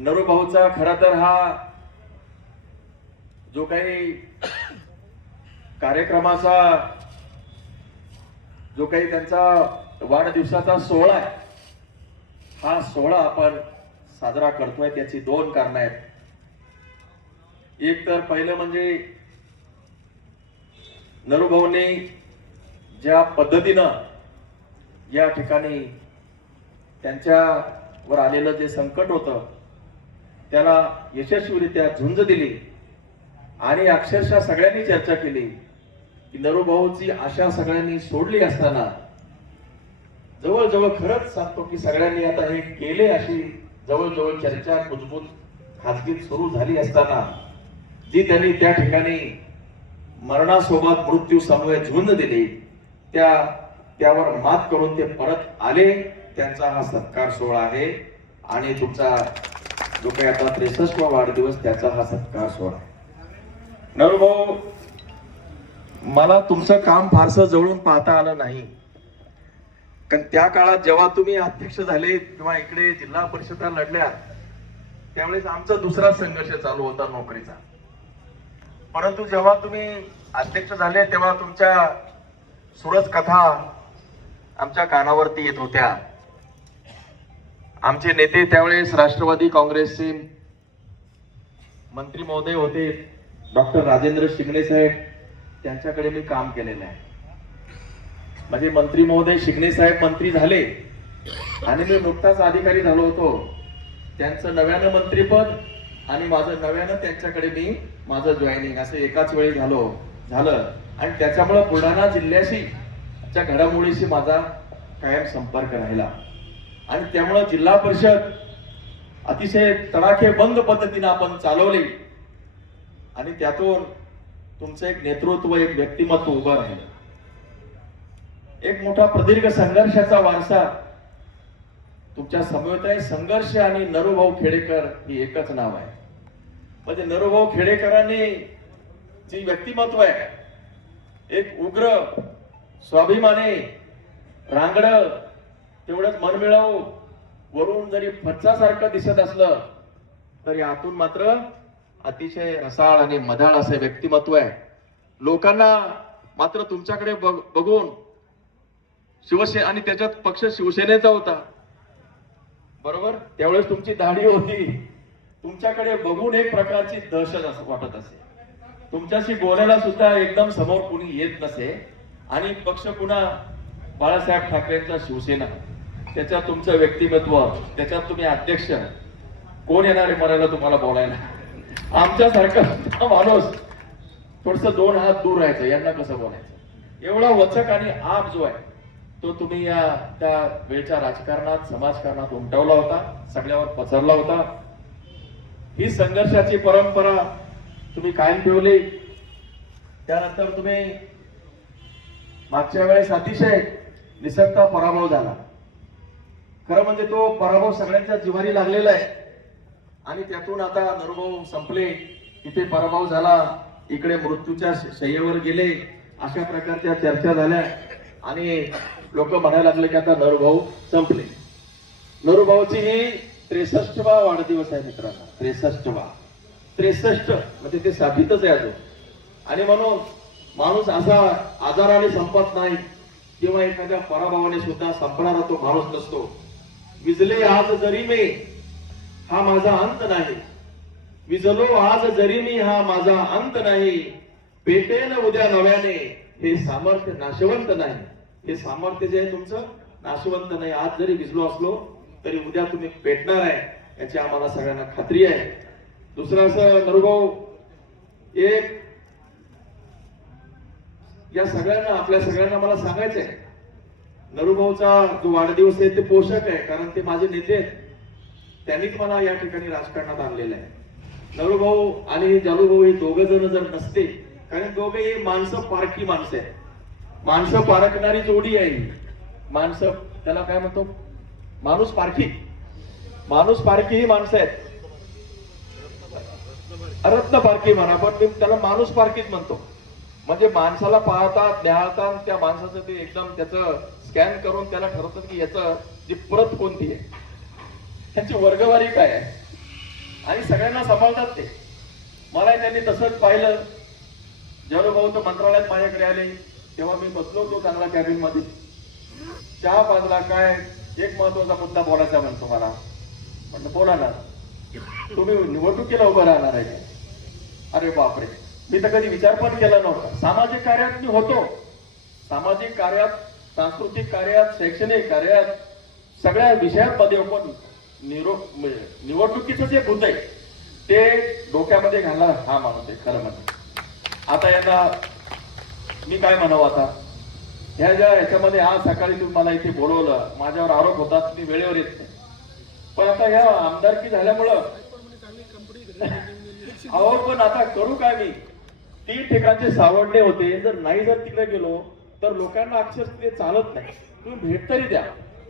नरू भाऊचा खरा तर हा जो काही कार्यक्रमाचा जो काही त्यांचा वाढदिवसाचा सोहळा आहे, हा सोहळा आपण साजरा करतोय त्याची दोन कारण आहेत. एक तर पहिलं म्हणजे नरू भाऊने ज्या पद्धतीनं या ठिकाणी त्यांच्यावर आलेलं जे संकट होतं त्याला यशस्वीरित्या झुंज दिली आणि अक्षरशः सगळ्यांनी चर्चा केली की नरू भाऊची आशा सगळ्यांनी सोडली असताना जवळजवळ खरंच सांगतो की सगळ्यांनी आता हे केले अशी जवळजवळ चर्चा कुजबूज खाजगीत सुरू झाली असताना जी त्यांनी त्या ठिकाणी मरणासोबत मृत्यू समवेत झुंज दिली त्यावर मात करून ते परत आले. त्यांचा हा सत्कार सोहळा आहे आणि तुमचा जो काही आता 63वा वाढदिवस त्याचा हा सत्कार सोहळा आहे. नरू भाऊ, मला तुमचं काम फारसं जवळून पाहता आलं नाही, कारण त्या काळात जेव्हा तुम्ही अध्यक्ष झाले किंवा इकडे जिल्हा परिषदा लढल्या त्यावेळेस आमचा दुसरा संघर्ष चालू होता नोकरीचा. परंतु जेव्हा तुम्ही अध्यक्ष झाले तेव्हा तुमच्या सुरज कथा आमच्या कानावरती येत होत्या. आमचे नेते त्यावेळेस राष्ट्रवादी काँग्रेसचे मंत्री महोदय होते डॉक्टर राजेंद्र शिंगणे साहेब, त्यांच्याकडे मी काम केलेलं आहे. म्हणजे मंत्री महोदय शिंगणे साहेब मंत्री झाले आणि मी नुकताच अधिकारी झालो होतो. त्यांचं नव्यानं मंत्रीपद आणि माझं नव्यानं त्यांच्याकडे मी माझं जॉईनिंग असं एकाच वेळी झालं आणि त्याच्यामुळे बुलढाणा जिल्ह्याशी च्या घडामोडीशी माझा कायम संपर्क राहिला आणि त्यामुळे जिल्हा परिषद अतिशय तडाखेबंद पद्धतीने आपण चालवली आणि त्यातून तुमचं एक नेतृत्व, एक व्यक्तिमत्व उभं राहिलं. एक मोठा प्रदीर्घ संघर्षाचा वारसा तुमच्या समवेत आहे. संघर्ष आणि नरूभाऊ खेडेकर ही एकच नाव आहे. म्हणजे नरूभाऊ खेडेकरांनी जी व्यक्तिमत्व आहे, एक उग्र, स्वाभिमानी, रांगड, तेवढंच मनमिळावू, वरून जरी फच्चासारखं दिसत असलं तरी आतून मात्र अतिशय रसाळ आणि मधाळ असे व्यक्तिमत्व आहे. लोकांना मात्र तुमच्याकडे बघून शिवसेना आणि त्याच्यात पक्ष शिवसेनेचा होता, बरोबर, त्यावेळेस तुमची दाढी होती, तुमच्याकडे बघून एक प्रकारची दहशत वाटत असे. तुमच्याशी बोलायला सुद्धा एकदम समोर कुणी येत नसे आणि पक्ष पुन्हा बाळासाहेब ठाकरेंचा शिवसेना, त्याच्यात तुमचं व्यक्तिमत्व, त्याच्यात तुम्ही अध्यक्ष, कोण येणार आहे मरायला तुम्हाला बोलायला? आमच्यासारखा माणूस थोडस 2 हात दूर राहायचं, यांना कसं बोलायचं? एवढा वचक आणि आप जो आहे तो तुम्ही त्या वेळच्या राजकारणात, समाजकारणात उमटवला होता, सगळ्यावर पसरला होता. ही संघर्षाची परंपरा तुम्ही कायम ठेवली. त्यानंतर तुम्ही मागच्या वेळेस अतिशय निसटता पराभव झाला. खरं म्हणजे तो पराभव सगळ्यांच्या जिव्हारी लागलेला आहे आणि त्यातून आता नरूभाऊ संपले, इथे पराभव झाला, इकडे मृत्यूच्या शय्येवर गेले, अशा प्रकारच्या चर्चा झाल्या आणि लोक म्हणायला लागले की आता नरूभाऊ संपले. नरूभाऊची ही 63वा वाढदिवस आहे मित्रांनो. 63 म्हणजे ते साधितच आहे अजून. आणि म्हणून माणूस असा आजाराने संपत नाही किंवा एखाद्या पराभवाने सुद्धा संपणारा तो माणूस नसतो. विजले आज जरी मी हा माझा अंत नाही, विजलो आज जरी मी हा माझा अंत नाही, पेटेल उद्या नव्याने हे सामर्थ्य नाशवंत नाही. हे सामर्थ्य जे आहे तुमचं नाशवंत नाही. आज जरी विजलो असलो तरी उद्या तुम्ही पेटणार आहे, याची आम्हाला सगळ्यांना खात्री आहे. दुसरं असं नरूभाऊ, एक या सगळ्यांना, आपल्या सगळ्यांना मला सांगायचंय, नरूभाऊचा जो वाढदिवस आहे ते पोषक आहे, कारण ते माझे नेते आहेत. त्यांनीच मला या ठिकाणी राजकारणात आणलेलं आहे. नरूभाऊ आणि जालूभाऊ हे दोघं जण जर नसते, कारण दोघे ही माणसं पारखी माणसं आहेत, माणसं पारखणारी जोडी आहे. माणसं, त्याला काय म्हणतो, माणूस पारखी, माणूस पारखी ही माणसं आहेत. रत्न पारखी म्हणा, पण मी त्याला माणूस पारखीच म्हणतो. म्हणजे माणसाला पाहतात, न्याहाळतात, त्या माणसाचं ते एकदम त्याचं स्कॅन करून त्याला ठरवतात की याचं जी प्रत कोणती आहे, त्याची वर्गवारी काय आहे. आणि सगळ्यांना सांभाळतात ते. मला त्यांनी तसंच पाहिलं. जरो भाऊ तर मंत्रालयात माझ्याकडे आले तेव्हा मी बसलो होतो चांगला कॅबिन मध्ये. चहा पाजला. काय एक महत्वाचा मुद्दा बोलायचा म्हणतो मला. म्हणलं बोला ना. तुम्ही निवडणुकीला उभं राहणार आहे का? अरे बापरे, मी तर कधी विचार पण केला नव्हता. सामाजिक कार्यात मी होतो. सामाजिक कार्यात, सांस्कृतिक कार्यात, शैक्षणिक कार्यात, सगळ्या विषयांमध्ये पण निवडणुकीचं जे भूत आहे ते डोक्यामध्ये घालणार हा माणूस आहे खरं म्हणजे. आता यांना मी काय म्हणावं आता, ह्या ज्या ह्याच्यामध्ये आज सकाळी तुम्ही मला इथे बोलवलं, माझ्यावर आरोप होतात मी वेळेवर येत नाही. पण आता ह्या आमदारकी झाल्यामुळं अहो पण आता करू काय मी. 3 ठिकाणचे सावडणे होते. जर तिकडे गेलो तर लोकांना अक्षर ते चालत नाही. तुम्ही भेट तरी द्या.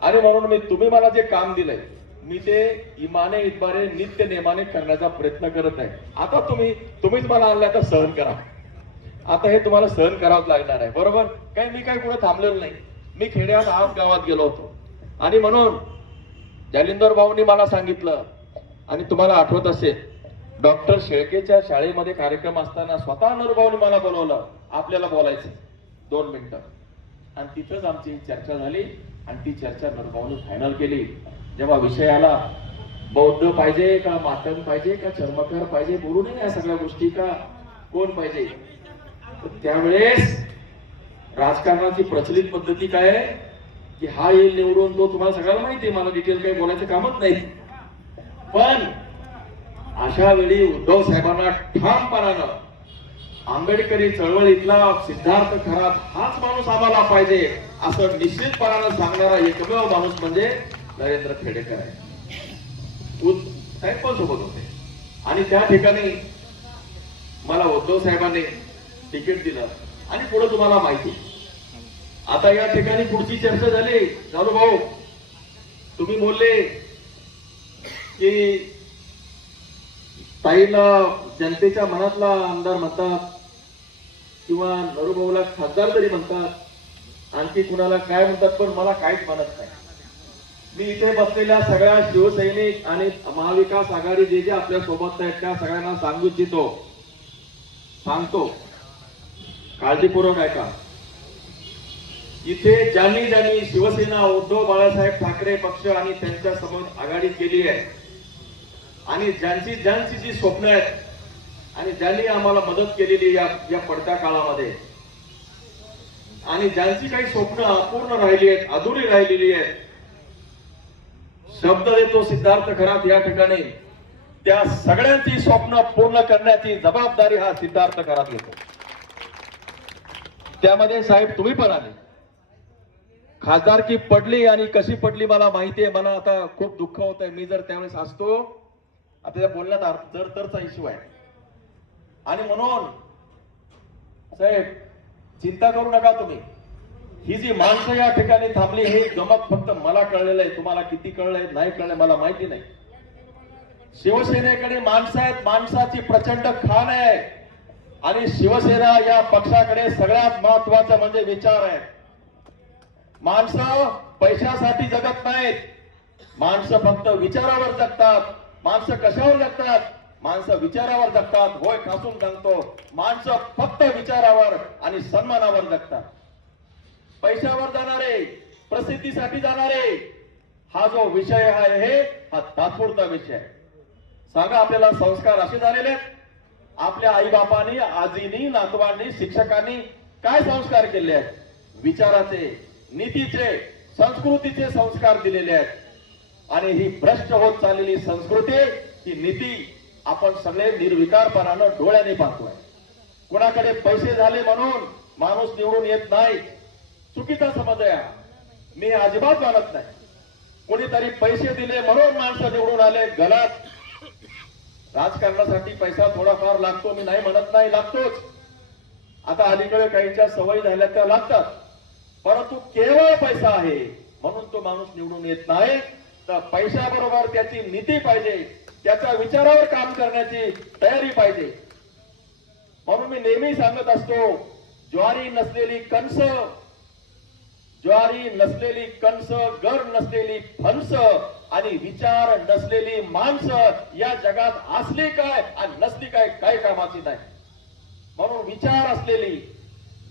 आणि म्हणून मी तुम्ही मला जे काम दिलंय मी ते इमाने इतबारे नित्य नेमाने करण्याचा प्रयत्न करत आहे. आता तुम्हीच मला आणलं तर सहन करा. आता हे तुम्हाला सहन करावंच लागणार आहे. बरोबर. मी काही कुठे थांबलेलो नाही. मी खेड्यात आत गावात गेलो होतो. आणि म्हणून जालिंदर भाऊनी मला सांगितलं, आणि तुम्हाला आठवत असेल डॉक्टर शेळकेच्या शाळेमध्ये कार्यक्रम असताना स्वतः नरभाऊनी मला बोलवलं, आपल्याला बोलायचं 2 मिनिटं. आणि तिथंच आमची चर्चा झाली. आणि ती चर्चा नरभाऊनी फायनल केली. जेव्हा विषय आला बौद्ध पाहिजे का मातंग पाहिजे का चर्मकार पाहिजे, बोलू नये या सगळ्या गोष्टी का कोण पाहिजे, त्यावेळेस राजकारणाची प्रचलित पद्धती काय आहे की हा येईल निवडून तो तुम्हाला सगळ्याला माहिती आहे. मला डिटेल काही बोलायचं कामच नाही. पण अशा वेळी उद्धव साहेबांना ठामपणानं आंबेडकरी चळवळीतला सिद्धार्थ खरात हाच माणूस आम्हाला पाहिजे असं निश्चितपणानं सांगणारा एकमेव माणूस म्हणजे नरेंद्र खेडेकर आहे. साहेब पण सोबत होते. आणि त्या ठिकाणी मला उद्धव साहेबांनी तिकीट दिलं. आणि पुढे तुम्हाला माहिती, आता या ठिकाणी पुढची चर्चा झाली. झालो भाऊ, तुम्ही बोलले की ताईला जनतेच्या मनातला आमदार म्हणतात किंवा नरूभाऊला खासदार तरी म्हणतात, आणखी कुणाला काय म्हणतात, पण मला काहीच म्हणत नाही. मी इथे बसलेल्या सगळ्या शिवसैनिक आणि महाविकास आघाडी जे आपल्या सोबत आहेत त्या सगळ्यांना सांगू इच्छितो, सांगतो काळजीपूर्वक ऐका. इथे ज्यांनी शिवसेना उद्धव बाळासाहेब ठाकरे पक्ष आणि त्यांच्या समोर आघाडी केली आहे आणि ज्यांची जी स्वप्न आहेत आणि ज्यांनी आम्हाला मदत केलेली या पडत्या काळामध्ये आणि ज्यांची काही स्वप्न अपूर्ण राहिली आहेत, अधुरी राहिलेली आहेत, शब्द देतो सिद्धार्थ खरात या ठिकाणी त्या सगळ्यांची स्वप्न पूर्ण करण्याची जबाबदारी हा सिद्धार्थ खरात घेतो. त्यामध्ये साहेब तुम्ही पण आले. खासदारकी पडली आणि कशी पडली मला माहिती आहे. मला आता खूप दुःख होत आहे. मी जर त्यावेळेस असतो, आता त्या बोलण्यात तरचा इश्यू आहे. आणि म्हणून साहेब चिंता करू नका तुम्ही. ही जी माणसं या ठिकाणी थांबली हे गमत फक्त मला कळलेलं आहे. तुम्हाला किती कळलंय नाही कळलंय मला माहिती नाही. शिवसेनेकडे माणसं आहेत, माणसाची प्रचंड खाण आहे. आणि शिवसेना या पक्षाकडे सगळ्यात महत्वाचं म्हणजे विचार आहे. माणसं पैशासाठी जगत नाहीत. माणसं फक्त विचारावर जगतात. माणसं कशावर जगतात? माणसं विचारावर जगतात. होय खासून सांगतो, माणसं फक्त विचारावर आणि सन्मानावर जगतात. पैशावर जाणारे, प्रसिद्धीसाठी जाणारे, हा जो विषय आहे हा तात्पुरता विषय. सांगा आपल्याला संस्कार असे झालेले आहेत. आपल्या आईबापांनी, आजीनी, नातवांनी, शिक्षकांनी काय संस्कार केले आहेत? विचाराचे, नीतीचे, संस्कृतीचे संस्कार दिलेले आहेत. आणि ही भ्रष्ट होत चाललेली संस्कृती, ही नीती आपण सगळे निर्विकारपणानं डोळ्याने पाहतोय. कोणाकडे पैसे झाले म्हणून माणूस निवडून येत नाही, चुकीचा समज आहे. मी अजिबात मानत नाही. कोणीतरी पैसे दिले म्हणून माणसं निवडून आले, गलत. राजकारणासाठी पैसा थोडाफार लागतो, मी नाही म्हणत नाही, लागतोच. आता अलीकडे काहींच्या सवयी झाल्या त्या लागतात. परंतु केवळ पैसा आहे म्हणून तो माणूस निवडून येत नाही. तर पैशाबरोबर त्याची नीती पाहिजे, त्याच्या विचारावर काम करण्याची तयारी पाहिजे. म्हणून मी नेहमी सांगत असतो, ज्वारी नसलेली कणस, गर नसलेली फणस आणि विचार नसलेली माणसं या जगात असली काय आणि नसली काय काय कामाची नाही. म्हणून विचार असलेली,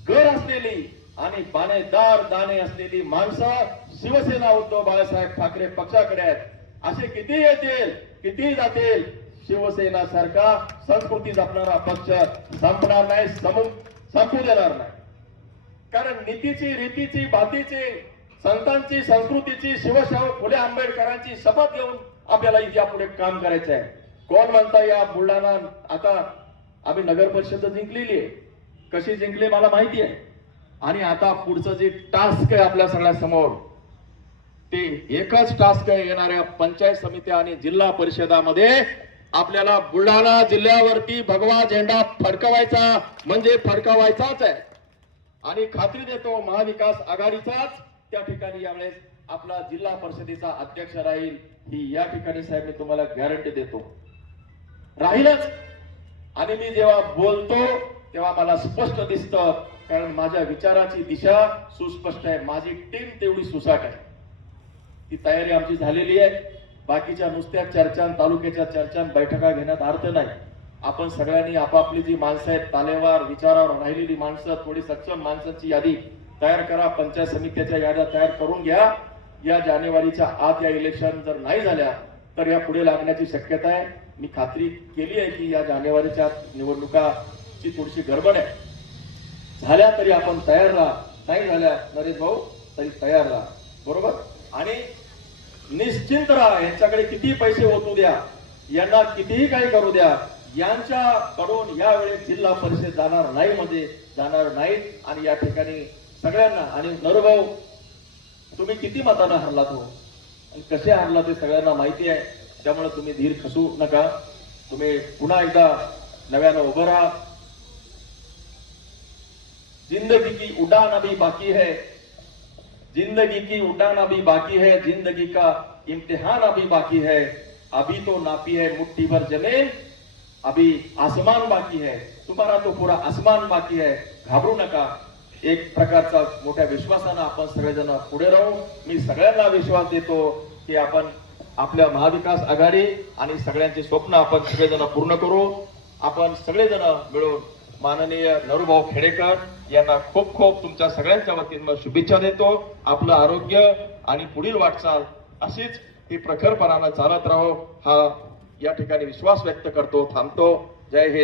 घर असलेली आणि बाणेदार दाणे असलेली माणसं शिवसेना उद्धव बाळासाहेब ठाकरे पक्षाकडे आहेत. असे किती येतील, किती जातील, शिवसेना सारखा संस्कृती जपणारा पक्ष संपणार नाही, संपू देणार नाही. कारण नीतीची, रीतीची, बातीची, संतांची, संस्कृतीची, शिवशाहू फुले आंबेडकरांची शपथ घेऊन आपल्याला यापुढे काम करायचं आहे. कोण म्हणता या बुलढाणा, आता आम्ही नगर परिषद जिंकलेली आहे, कशी जिंकली मला माहिती आहे. आणि आता पुढचं जे टास्क आहे आपल्या सगळ्या समोर, ते एकच टास्क आहे. येणाऱ्या पंचायत समित्या आणि जिल्हा परिषदामध्ये आपल्याला बुलढाणा जिल्ह्यावरती भगवा झेंडा फडकवायचा म्हणजे फडकवायचाच आहे. आणि खात्री देतो महाविकास आघाडीचाच त्या ठिकाणी यावेळेस आपला जिल्हा परिषदेचा अध्यक्ष राहील, ही या ठिकाणी साहेब मी तुम्हाला गॅरंटी देतो, राहीलच. आणि मी जेव्हा बोलतो तेव्हा मला स्पष्ट दिसतं, कारण माझ्या विचाराची दिशा सुस्पष्ट आहे, माझी टीम तेवढी सुसाट आहे. ती तयारी आमची झालेली आहे. बाकीच्या नुसत्या चर्चा, तालुक्याच्या चर्चा, बैठका घेण्यात अर्थ नाही. आपण सगळ्यांनी आपापली जी माणसं आहेत, तालेवार विचारावर राहिलेली माणसं, थोडी सक्षम माणसांची यादी तयार करा, पंचायत समित्याच्या याद्या तयार करून घ्या. या जानेवारीच्या आत या इलेक्शन जर नाही झाल्या तर या पुढे लागण्याची शक्यता आहे. मी खात्री केली आहे की या जानेवारीच्या निवडणुकाची थोडीशी गडबड आहे. झाल्या तरी आपण तयार राहा, नाही झाल्या नरेश भाऊ तरी तयार राहा, बरोबर. आणि निश्चिंत राहा, यांच्याकडे किती पैसे ओतू द्या, यांना कितीही काही करू द्या, यांच्याकडून यावेळेस जिल्हा परिषद जाणार नाही, म्हणजे जाणार नाहीत. आणि या ठिकाणी सगळ्यांना, आणि नरभाऊ तुम्ही किती मतानं हरलात हो आणि कसे हरला ते सगळ्यांना माहिती आहे. त्यामुळे तुम्ही धीर खसू नका, तुम्ही पुन्हा एकदा नव्यानं उभं राहा. जिंदगी की उड़ान अभी बाकी है, जिंदगी की उड़ान अभी बाकी है, जिंदगी का इम्तिहान अभी बाकी है. अभी तो नापी है मुट्ठी भर जमीन, अभी आसमान बाकी है, तुम्हारा तो पूरा आसमान बाकी है. घाबरू नका. एक प्रकारचा मोठ्या विश्वासानं आपण सगळेजण पुढे राहू. मी सगळ्यांना विश्वास देतो की आपण आपल्या महाविकास आघाडी आणि सगळ्यांचे स्वप्न आपण सगळेजण पूर्ण करू. आपण सगळेजण मिळून माननीय नरूभाऊ खेडेकर यांना खूप खूप तुमच्या सगळ्यांच्या वतीनं शुभेच्छा देतो. आपलं आरोग्य आणि पुढील वाटचाल अशीच ही प्रखरपणानं चालत राहो, हा या ठिकाणी विश्वास व्यक्त करतो. थांबतो. जय हिंद.